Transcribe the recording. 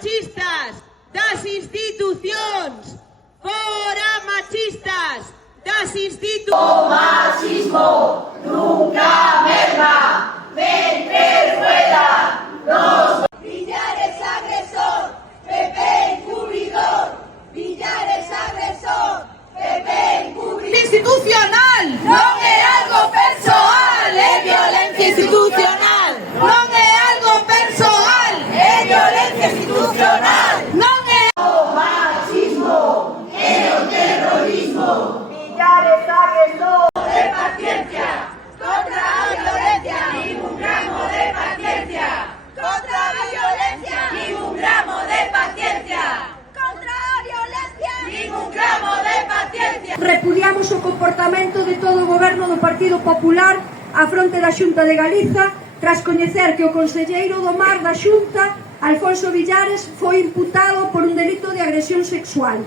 machistas das institucións! Fora machistas das institucións! O machismo nunca merma, mentre rueda los... Villares agresor, Pepe encubridor, Villares agresor, Pepe encubridor. Institucional! Non é algo persoal, é violencia institucional! Non é algo persoal, é violencia institucional! Non é O machismo e o terrorismo. Villares agresor. De paciencia contra a violencia, ningún gramo de paciencia. Contra a violencia, ningún gramo de paciencia. Contra a violencia, ningún gramo de paciencia. Repudiamos o comportamento de todo o goberno do Partido Popular á fronte da Xunta de Galiza tras coñecer que o conselleiro do Mar da Xunta, Alfonso Villares, foi imputado por un delito de agresión sexual.